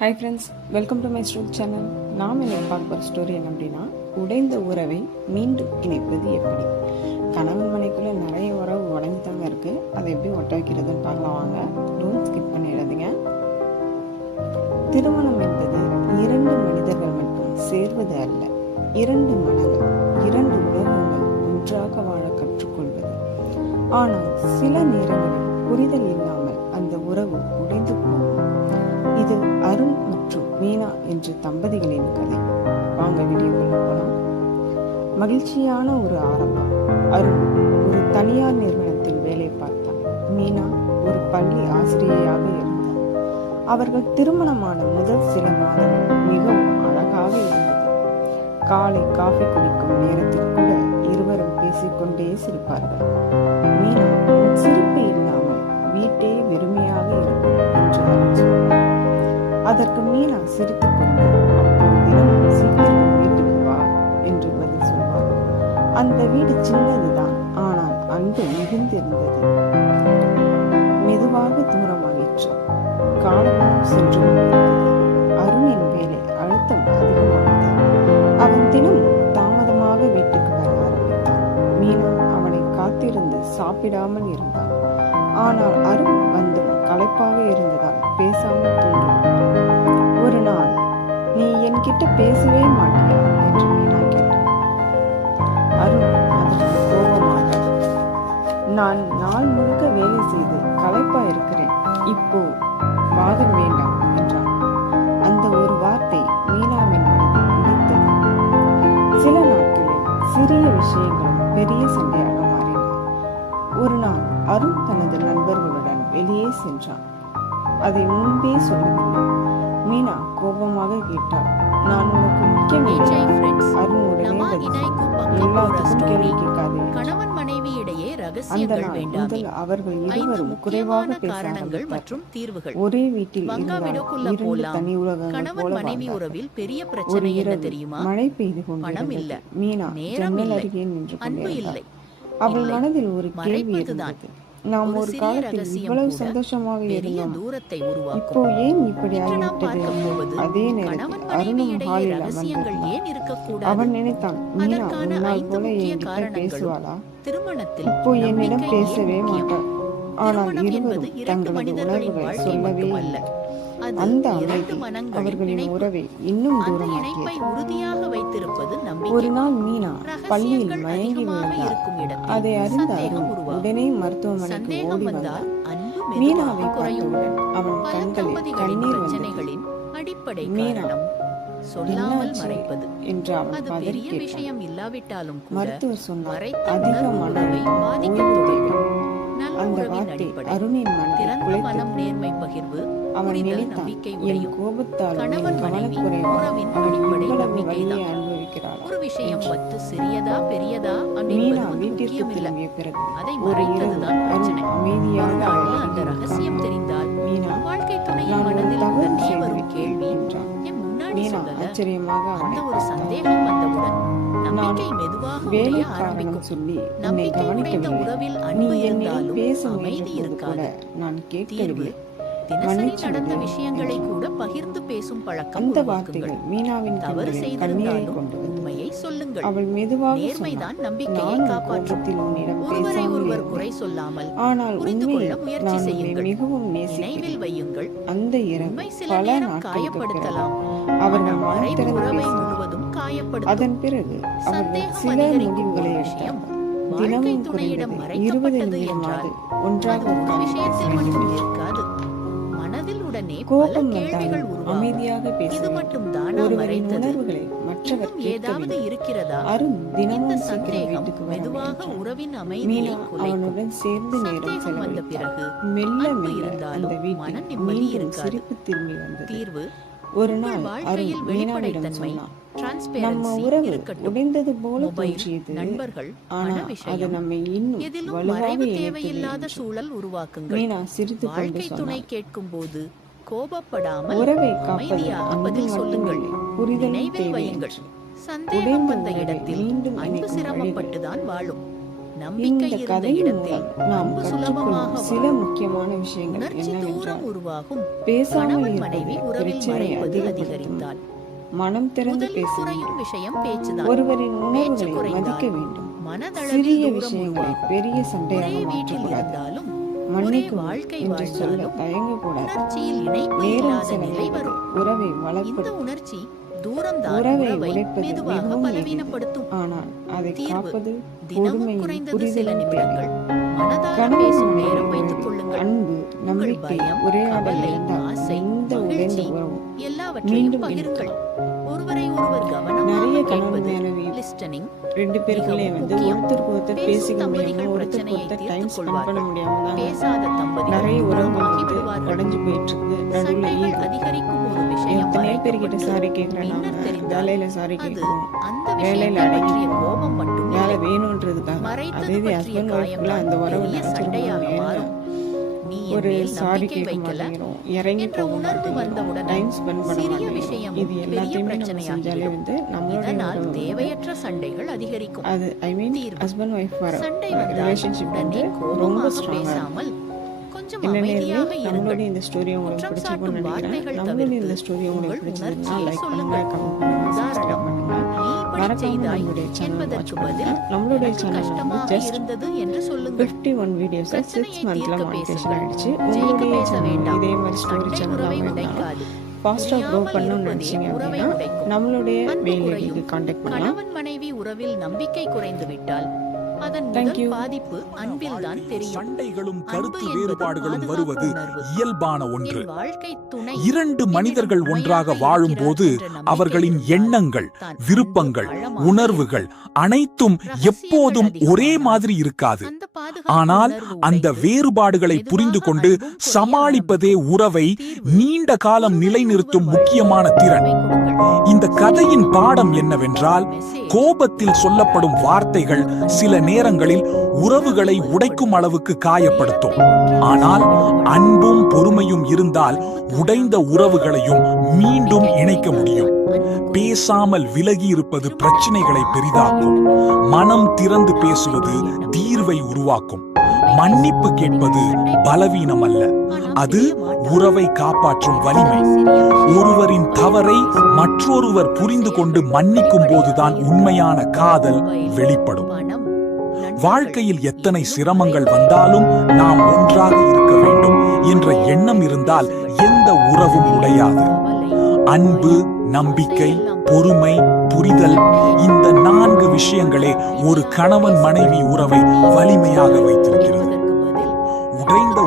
Hi friends, welcome to my story channel. நாம் இன்னைக்கு பார்க்க போகிற ஸ்டோரி என்ன அப்படின்னா, உடைந்த உறவை மீண்டும் இணைப்பது எப்படி. கணவன் மனைக்குள்ளே நிறைய உறவு உடஞ்சி தாங்க இருக்குது. அதை எப்படி ஒட்ட வைக்கிறதுன்னு பார்க்கலாம் வாங்க. டோன்ட் ஸ்கிப் பண்ணிடாதீங்க. திருமணம் என்பது இரண்டு மனிதர்கள் மட்டும் சேர்வது அல்ல, இரண்டு மனங்கள், இரண்டு உலகங்கள் ஒன்றாக வாழ கற்றுக்கொள்வது. ஆனால் சில நேரங்களில் புரிதல் இல்லாமல் அந்த உறவு உடைந்து போகும். இது அருண் மற்றும் மீனா என்ற தம்பதிகளின் கதை. வாங்க வீடியோக்குள்ள போலாம். மகிழ்ச்சியான ஒரு ஆரம்பம். அருண் ஒரு தனியார் நிறுவனத்தில் வேலை பார்த்தார். மீனா ஒரு பள்ளி ஆசிரியையாக இருந்தார். அவர்கள் திருமணமான முதல் சில மாதங்கள் மிகவும் அழகாக இருந்தது. காலை காஃபி குடிக்கும் நேரத்தில் கூட இருவரும் பேசிக்கொண்டே சிரிப்பார்கள். மீனா சிரிப்பு இல்லாமல் வீட்டே வெறுமையாக இருக்கும் என்று அவன் சொன்னார். அதற்கு மீனா சிரித்துக் கொண்டு, தினமும் சீக்கிரம் வீட்டுக்கு வா என்று பதில் சொல்வார். அந்த வீடு சின்னதுதான், ஆனால் அன்பு மிகுந்திருந்தது. மெதுவாக தூரமாகிற்று. காலமும் சென்று கொண்டிருந்தது. அருணின் வேலை அழுத்தம் அதிகமானது. அவன் தினமும் தாமதமாக வீட்டுக்கு வர ஆரம்பித்தான். மீனா அவனை காத்திருந்து சாப்பிடாமல் இருந்தான். ஆனால் அருண் வந்து களைப்பாக இருந்ததால் பேசாமல் தூங்கினான். ஒரு நாள், நீ என்கிட்ட பேசவே மாட்டியா என்று மீனா கேட்டான். அருண் அதற்கு கோபமாக, நான் நாள் முழுக்க வேலை செய்து களைப்பா இருக்கிறேன், இப்போ வாதம் வேண்டாம் என்றான். அந்த ஒரு வார்த்தை மீனாவின் மனதை உடைத்தது. சில நாட்களில் சிறிய விஷயங்களும் பெரிய சண்டையாக மாறின. ஒரு நாள் அருண் தனது நண்பர்களுடன் வெளியே சென்றான். அதை முன்பே சொல்லவில்லை. மீனா கோபமாக கேட்டாள், நான் உனக்கு முக்கியமில்லை. அருண் உடனே எல்லாத்துக்கும் கேள்வி கேட்காது. கணவன் மனைவி இடையே ரகசியங்கள் வேண்டாம். அவர்கள் இருவரும் குறைவாக காரணங்கள் மற்றும் தீர்வுகள். ஒரே வீட்டில் இரண்டு தனி உலகங்கள் கணவன் மனைவி உறவில் பெரிய பிரச்சனை என்ன தெரியுமா? மழை பெய்து கொண்டு இல்ல, மீனா ஜன்னல் அருகே நின்று கொண்டிருந்தாள். அவள் மனதில் ஒரு கேள்வி இருந்தது. நாம் ஒரு காலத்தில் இவ்வளவு சந்தோஷமாக இருந்தோம், இப்போ ஏன் இப்படி ஆகிவிட்டது? அதே நேரத்தில் அருணும் ஹாலில் அமர்ந்திருந்தான். அவன் நினைத்தான், மீனா முன்னால் போல என்கிட்ட பேசுவாளா? இப்போ என்னிடம் பேசவே மாட்டாள். ஆனால் இருவரும் தங்களது உணர்வுகளை சொல்லவே இல்லை. அந்த அமைதி அவர்களின் உறவை இன்னும் தூரமாக்கியது. ஒரு நாள் மீனா பள்ளியில் மயங்கி விழுந்தார். அதை அறிந்த அருண் உடனே மருத்துவமனைக்கு ஓடி வந்தார். மீனாவை பார்த்தவுடன் அவன் கண்களில் கண்ணீர் வந்தது. மீனா, என்னாச்சு என்று அவன் பதறி கேட்டான். மருத்துவர் சொன்னார், அதிக மன ஓய்வு தேவை. அந்த வார்த்தை அருணின் மனதை குலைத்தது. அவன் நினைத்தான், என் கோபத்தால் கவனக்குறைவால் அவன் இவ்வளவு வலியை அனுபவிக்கிறாள். மீனா வீட்டிற்கு திரும்பிய பிறகு ஒரு இரவு அருண் அமைதியாக அந்த ரகசியம் தெரிந்தால் மீனா, நான் ஒரு தவறு செய்துவிட்டேன் என்றான். மீனா ஆச்சரியமாக அவனை சந்தேகம் வந்தவுடன் வேலை காரணம் சொல்லி உன்னை கவனிக்கவில்லை, நீ என்னிடம் பேச முயற்சிப்பது கூட நான் கேட்கவில்லை, நடந்த விஷயங்களை கூட பகிர்ந்து பேசும் பழக்கம். அந்த வார்த்தைகள் மீனாவின் கண்ணீரை கொண்டது. உண்மையை சொல்லுங்கள். அவள் மெதுவாக நேர்மைதான் நம்பிக்கையை காப்பாற்றும். ஒருவரை ஒருவர் குறை சொல்லாமல் ஆனால் உண்மையை நான் மிகவும் நேசிக்கிறேன். வையுங்கள். அந்த இரவு பல நாட்களுக்கு பிறகு அவர்கள் மனம் திறந்து முழுவதும் காயப்படுத்தும். அதன் பிறகு அவர்கள் சில முடிவுகளை எடுத்தார்கள். தினமும் குறைந்தது 20 நிமிடமாவது ஒன்றாக இருக்காது. கோபம் வந்தால் அமைதியாக பேசுவேன். ஒருவரின் உணர்வுகளை மற்றவர் கேட்கவில்லை. அருண் தினமும் சீக்கிரம் வீட்டுக்கு வர மீனா அவனுடன் சேர்ந்து நேரம் செலவழித்தார். மெல்ல மெல்ல அந்த வீட்டில் மீண்டும் சிரிப்பு திரும்பி வந்தது. ஒரு நாள் அருண் மீனாவிடம் சொன்னான், நம்ம உறவு உடைந்தது போல தோன்றியது, ஆனா அது நம்மை இன்னும் வலுவாக இணைத்தது. மீனா சிரித்து கொண்டு சொன்னாள், கேட்கும் போது கோபப்படாமல் உறவை காப்பது அன்பு மட்டுமில்லை, புரிதலும் தேவை. சந்தேகம் வந்த இடத்தில் அன்பு சிரமப்பட்டுதான் வாழும். நம்பிக்கை இந்த இருந்த கதையின் இடத்தில் மூலம் நாம் அன்பு கற்றுக்கொள்ளும் சுலபமாக சில வரும். முக்கியமான விஷயங்கள் உணர்ச்சி தூரம் என்னவென்றால், உருவாகும். பேசாமல் கணவன் இருப்பது மனைவி உறவில் பிரச்சனையை மறைப்பது அதிகப்படுத்தும். அதிகரித்தால் மனம் திறந்து முதலில் பேச குறையும் வேண்டும். விஷயம் பேச்சுதான். ஒருவரின் பேச்சு உணர்வுகளை குறைந்தால் மதிக்க வேண்டும். மனதளவில் சிறிய தூரம் விஷயங்களை உருவாகும். பெரிய ஒரே சண்டையாக வீட்டில் மாற்றக்கூடாது. இருந்தாலும் ஒரே மன்னிக்கவும் வாழ்க்கை என்று சொல்ல வாழ்ந்தாலும் தயங்கக்கூடாது. உணர்ச்சியில் இணைப்பு நேரம் இல்லாத நிலை செலவிடுவது வரும். உறவை இந்த வளர்ப்பது, உணர்ச்சி தூரம்தான் உறவை உறவை உடைப்பது மெதுவாக மிகவும் எளிது. பலவீனப்படுத்தும். ஆனால் அதை தீர்வு, காப்பது தினமும் பொறுமையும் குறைந்தது சில புரிதலும் நிமிடங்கள் தேவை. மனதார கணவன் பேசும் மனைவி நேரம் உறவில் வைத்துக் கொள்ளுங்கள். அன்பு, உங்கள் நம்பிக்கை, பயம், உரையாடல் கவலை, இருந்தால் ஆசை, எந்த உடைந்த மகிழ்ச்சி உறவும் எல்லாவற்றையும் மீண்டும் பகிருங்கள். இணைக்கலாம். ஒருவரை ஒருவர் கவனமாக நிறைய கணவன் கேட்பது, மனைவி listening, ரெண்டு பேருக்குள்ளே மிகவும் வந்து முக்கியம். ஒருத்தருக்கு ஒருத்தர் பேசும் பேசிக்க தம்பதிகள் முடியாம, ஒருத்தருக்கு பிரச்சனையை ஒருத்தர் டைம் தீர்த்துக் ஸ்பெண்ட் பண்ண கொள்வார்கள். முடியாம தான் பேசாத தம்பதிகள் நிறைய உறவுகள் தூரமாகி வந்து விடுவார்கள். உடஞ்சு போயிட்டு இருக்கு. நடுவில் சண்டைகள் ஈகோ. அதிகரிக்கும் ஒரு விஷயம் எத்தனையோ பேர்கிட்ட மறைக்கப்பட்டு சாரி கேட்கிறேன். பின்னர் நாம தெரிந்தால் வேலையில சாரி அது கேட்கிறோம், அந்த வேலையில விஷயத்தை பற்றிய அடங்கிக்கிறோம், கோபம் மட்டுமே வேலை வேணும்ன்றதுக்காக. மறைத்தது அதே பற்றிய ஹஸ்பண்ட் ஒய்ஃப்குள்ள காயம்தான் அந்த உறவு பெரிய சண்டையாக நினைச்சிருக்கோம். மாறும். நீ என் ஒரு மேல் சாரி நம்பிக்கை கேட்க வைக்கல மாட்டேங்கிறோம், இறங்கி என்ற போக உணர்வு மாட்டேங்கிறோம், வந்தவுடனே டைம் ஸ்பெண்ட் பண்ண சிறிய மாட்டேங்கிறோம். விஷயமும் இது பெரிய எல்லாத்தையுமே நம்ம செஞ்சாலே பிரச்சனையாகிவிடும். வந்து நம்மளுடைய இதனால் உறவு தேவையற்ற சண்டைகள் அதிகரிக்கும். அது ஐ மீன் தீர்வு. ஹஸ்பண்ட் ஒய்ஃப் வர சண்டை வந்தால் ரிலேஷன்ஷிப் வந்து உடனே ரொம்ப கோபமாக ஸ்ட்ராங்கா இருக்கும். பேசாமல் கொஞ்சம் என்ன அமைதியாக நேர்களே, இருங்கள். நம்மளுடைய இந்த ஸ்டோரி உங்களுக்கு குற்றம் பிடிச்சிருக்கும்னு சாட்டும் நினைக்கிறேன். வார்த்தைகள் நம்மளுடைய இந்த தவிர்த்து ஸ்டோரி உங்களுக்கு உங்கள் பிடிச்சிருந்தா உணர்ச்சியை லைக் பண்ணுங்க, சொல்லுங்கள். கமெண்ட் பண்ணுங்க, சப்ஸ்கிரைப் உதாரணம், பண்ணுங்க. நீ இப்படி மறக்காம செய்தாய் நம்மளுடைய சேனல் வாட்ச் என்பதற்கு பதில் பண்ணுங்க. நம்மளுடைய எனக்கு சேனல் வந்து கஷ்டமாக ஜஸ்ட் இருந்தது என்று சொல்லுங்கள். 51 வீடியோஸ் 6 பிரச்சனையை மந்த்ல தீர்க்க மானிட்டேஷன் பேசுங்கள். ஆயிடுச்சு. ஜெயிக்க உங்களுடைய பேச சேனல் வேண்டாம். இதே மாதிரி ஸ்டோரி சண்டை சேனல் உறவை இருந்தாலும் உடைக்காது. ஃபாஸ்டா க்ரோ புரியாமல் பண்ணணும்னு இருப்பதே நினைச்சீங்க உறவை அப்படின்னா உடைக்கும். நம்மளுடைய அன்பு மெயில் குறையும். ஐடிக்கு கான்டாக்ட் பண்ணலாம். கணவன் மனைவி உறவில் நம்பிக்கை குறைந்து விட்டால் அதன் Thank முதல் you. பாதிப்பு அன்பில்தான் தெரியும். சண்டைகளும் அன்பு கருத்து என்பது வேறுபாடுகளும் பாதுகாப்பு வருவது உணர்வு. இயல்பான ஒன்று. என் வாழ்க்கை துணை இரண்டு மனிதர்கள் என்னிடம் ஒன்றாக உண்மையாக வாழும்போது இருக்கிறார் என்ற நம்பிக்கை அவர்களின் இருந்தால் எண்ணங்கள், தான் விருப்பங்கள், அன்பு ஆழமாக உணர்வுகள் அனைத்தும் ரகசியங்கள் எப்போதும் அதிகமானால் ஒரே மாதிரி இருக்காது. அந்த பாதுகாப்பு ஆனால் உணர்வு அந்த உடைந்து வேறுபாடுகளை மெதுவாக புரிந்து கொண்டு அன்பும் புரிய சமாளிப்பதே ஆரம்பிக்கும். உறவை தீர்வு, நீண்ட காலம் ஒருவரை நிலைநிறுத்தும் ஒருவர் முக்கியமான திறன். உண்மை கொடுங்கள். இந்த கதையின் பாடம் என்னவென்றால், கோபத்தில் சொல்லப்படும் வார்த்தைகள் சில நேரங்களில் உறவுகளை உடைக்கும் அளவுக்கு காயப்படுத்தும். ஆனால் அன்பும் பொறுமையும் இருந்தால் உடைந்த உறவுகளையும் மீண்டும் இணைக்க முடியும். பேசாமல் விலகி இருப்பது பிரச்சனைகளை பெரிதாக்கும். மனம் திறந்து பேசுவது தீர்வை உருவாக்கும். மன்னிப்பு கேட்பது பலவீனம் அல்ல, அது உறவை காப்பாற்றும் வலிமை. ஒருவரின் தவறை மற்றொருவர் புரிந்து கொண்டு மன்னிக்கும் போதுதான் உண்மையான காதல் வெளிப்படும். வாழ்க்கையில் எத்தனை சிரமங்கள் வந்தாலும் நாம் ஒன்றாக இருக்க வேண்டும் என்ற எண்ணம் இருந்தால் எந்த உறவும் உடையாது. அன்பு, நம்பிக்கை, பொறுமை, புரிதல், இந்த 4 விஷயங்களே ஒரு கணவன் மனைவி உறவை வலிமையாக வைத்திருக்கிறது. உடைந்த